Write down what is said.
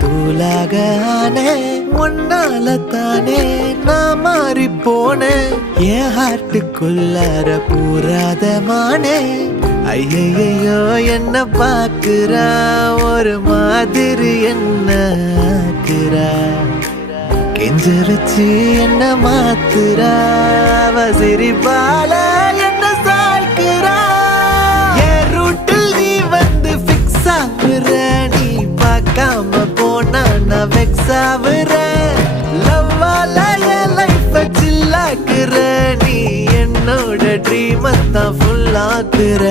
தூளாக ஆனே ஒன்னால தானே நான் மாறி போனேன் என் ஹார்ட்டுக்குள்ளார பூராதமானே ஐயையோ என்ன பாக்குறா ஒரு மாதிரி என்ன ஆக்குறா கெஞ்ச வச்சு என்ன மாத்துறா அவ சிரிப்பால என்ன சாய்க்கிறா என் ரூட்டில் நீ வந்து ஃபிக்ஸ் ஆகுற நீ பார்க்காம போனா நான் வெக்ஸ் ஆகுற லவ்வால என் லைஃப் சில்லாக்குற நீ என்னோட ட்ரீம் தான் ஃபுல் ஆக்குற